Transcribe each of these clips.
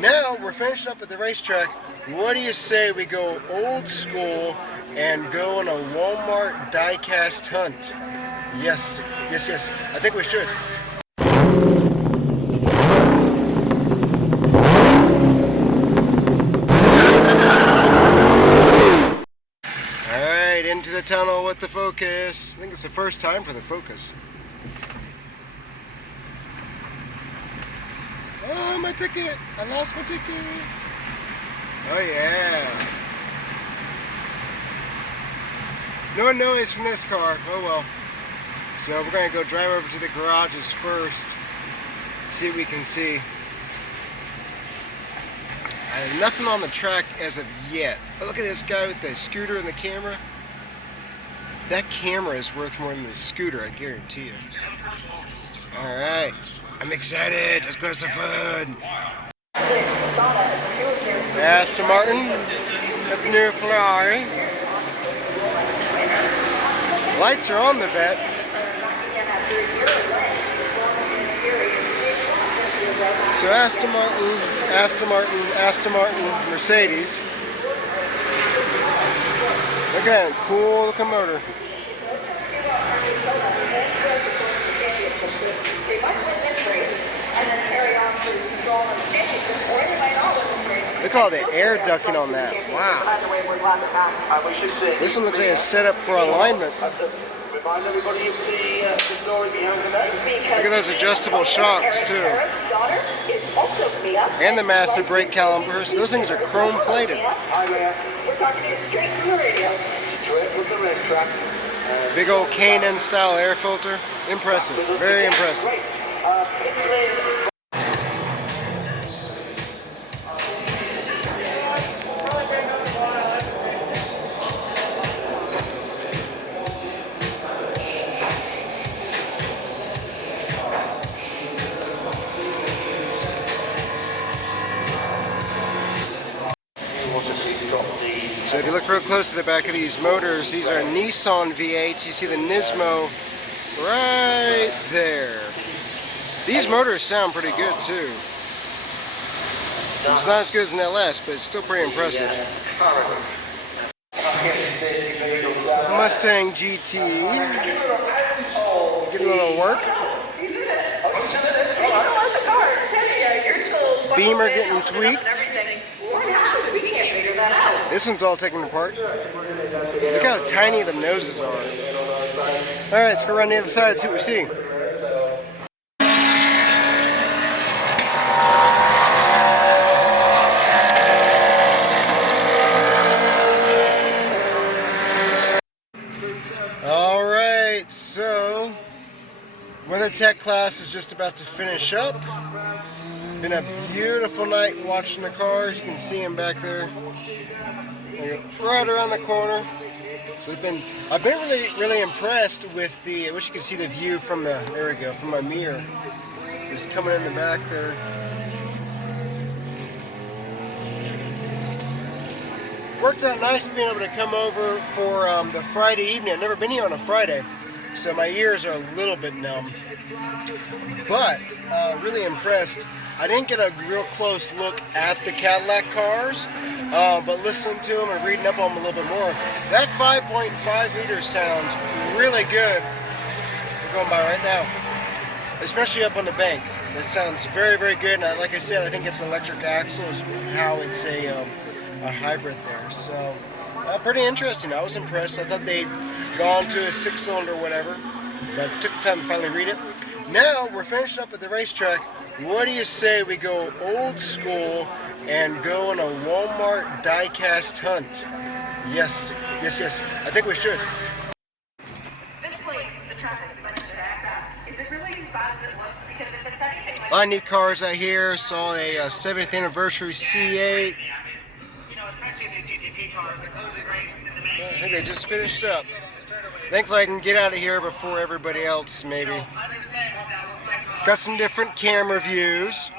Now we're finishing up at the racetrack. What do you say we go old school and go on a Walmart diecast hunt? Yes, yes, yes. I think we should. Alright, into the tunnel with the Focus. I think it's the first time for the Focus. Oh, my ticket! I lost my ticket! Oh yeah! No noise from this car. Oh well. So we're gonna go drive over to the garages first. See what we can see. I have nothing on the track as of yet. Oh, look at this guy with the scooter and the camera. That camera is worth more than the scooter, I guarantee you. Alright. I'm excited. Let's go have some fun. Aston Martin. Up near Ferrari. Lights are on the vet. So Aston Martin, Mercedes. Look at that cool looking motor. Look at all the air ducting on that. Wow. This one looks like it's set up for alignment. Look at those adjustable shocks too. And the massive brake calipers. Those things are chrome plated. Big old K&N style air filter. Impressive. Very impressive. So if you look real close to the back of these motors, these are Nissan V8s. You see the Nismo right there. These motors sound pretty good too. It's not as good as an LS, but it's still pretty impressive. Mustang GT. Getting a little work. Beamer getting tweaked. This one's all taken apart. Look how tiny the noses are. Alright, let's go around the other side and see what we see. Alright, so Weather Tech class is just about to finish up. Been a beautiful night watching the cars. You can see them back there. Right around the corner. So I've been really impressed with the, I wish you could see the view from the, there we go, from my mirror. Just coming in the back there. Worked out nice being able to come over for the Friday evening. I've never been here on a Friday, so my ears are a little bit numb. But really impressed. I didn't get a real close look at the Cadillac cars, but listening to them and reading up on them a little bit more, that 5.5 liter sounds really good. We're going by right now, especially up on the bank. It sounds very, very good. And like I said, I think it's an electric axle is how it's a hybrid there. So pretty interesting. I was impressed. I thought they'd gone to a 6-cylinder or whatever, but it took the time to finally read it. Now we're finishing up at the racetrack. What do you say we go old school and go on a Walmart diecast hunt? Yes, yes, yes. I think we should. This place, the traffic is it really as bad as it looks? Because if it's anything like A lot of neat cars out here. Saw a 70th anniversary C8. you know, especially these GTP cars, they're closing race in the main. I think they just finished up. Thankfully I can get out of here before everybody else, maybe. Got some different camera views.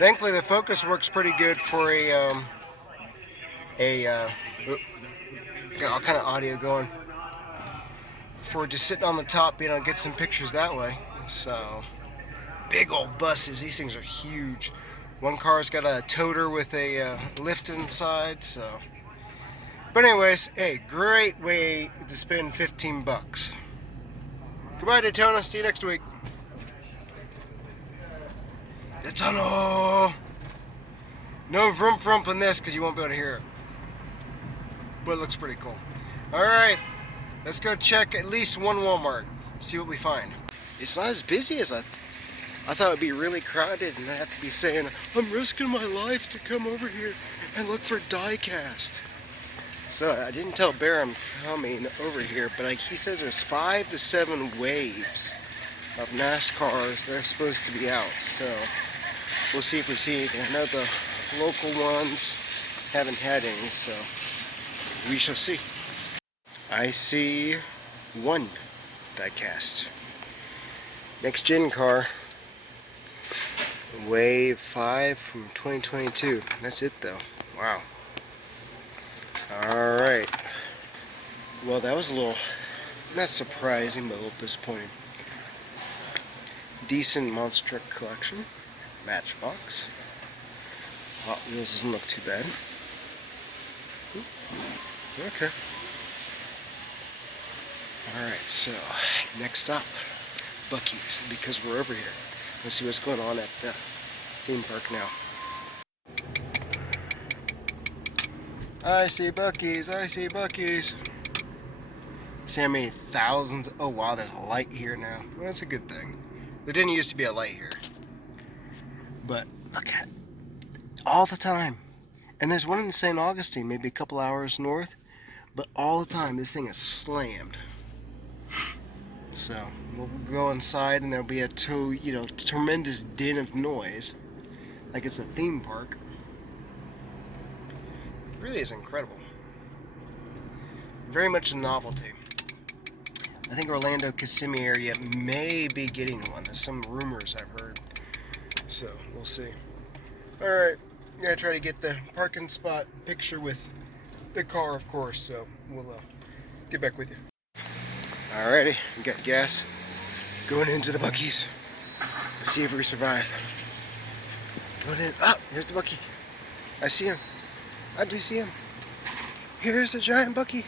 Thankfully the focus works pretty good for got all kind of audio going. For just sitting on the top, being able to get some pictures that way. So, big old buses. These things are huge. One car's got a toter with a lift inside, so. But anyways, hey, great way to spend 15 bucks. Goodbye, Daytona. See you next week. Daytona! No vroom vroom on this because you won't be able to hear it. But it looks pretty cool. Alright, let's go check at least one Walmart. See what we find. It's not as busy as I thought it would be really crowded and I have to be saying, I'm risking my life to come over here and look for Diecast. So I didn't tell Bear I'm coming over here, but he says there's 5 to 7 waves of NASCARs that are supposed to be out. So we'll see if we see anything. I know the local ones haven't had any, so we shall see. I see one Diecast. Next gen car. Wave 5 from 2022. That's it though. Wow. Alright. Well, that was a little, not surprising, but a little disappointing. Decent monster truck collection. Matchbox. Hot Wheels doesn't look too bad. Okay. Alright, so next up, Buc-Ees, because we're over here. Let's see what's going on at the theme park now. I see Buc-Ees, I see Buc-Ees. See how many thousands? Oh wow, there's a light here now. Well, that's a good thing. There didn't used to be a light here. But look at it. All the time. And there's one in St. Augustine, maybe a couple hours north. But all the time, this thing is slammed. So we'll go inside and there'll be a tremendous din of noise. Like it's a theme park. It really is incredible. Very much a novelty. I think Orlando Kissimmee area may be getting one. There's some rumors I've heard. So we'll see. Alright, I'm gonna try to get the parking spot picture with the car, of course, so we'll get back with you. Alrighty, we got gas going into the Buc-Ees. Let's see if we survive. Going in. Ah, here's the Buc-Ee. I see him. I do see him. Here's the giant Buc-Ee.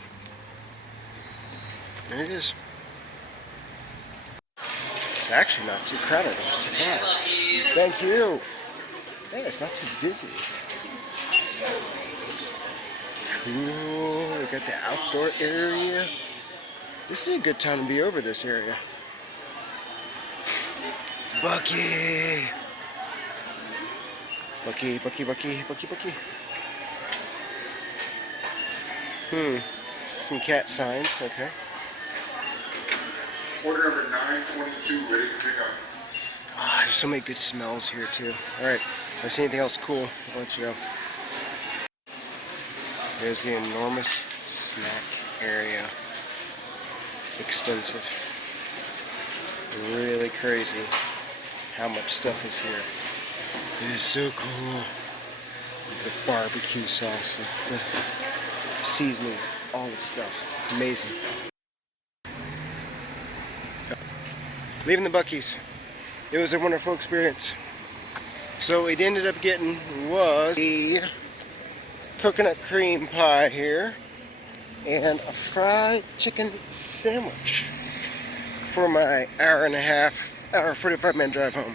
There it is. It's actually not too crowded. I'm surprised. Thank you. Hey, it's not too busy. Cool. We got the outdoor area. This is a good time to be over this area. Buc-Ee. Buc-Ee, Buc-Ee, Buc-Ee, Buc-Ee, Buc-Ee. Some cat signs, okay. Order number 922, ready to pick up. Ah, there's so many good smells here too. Alright, if I see anything else cool, I'll let you know. There's the enormous snack area. Extensive. Really crazy how much stuff is here. It is so cool. The barbecue sauces, the seasonings, all the stuff. It's amazing. Leaving the Buc-Ees. It was a wonderful experience. So what we ended up getting was a coconut cream pie here and a fried chicken sandwich for my hour and a half, 45-minute drive home.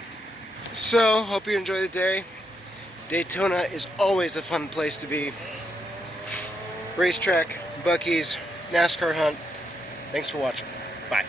So, hope you enjoy the day. Daytona is always a fun place to be. Racetrack, Buc-Ees, NASCAR hunt. Thanks for watching. Bye.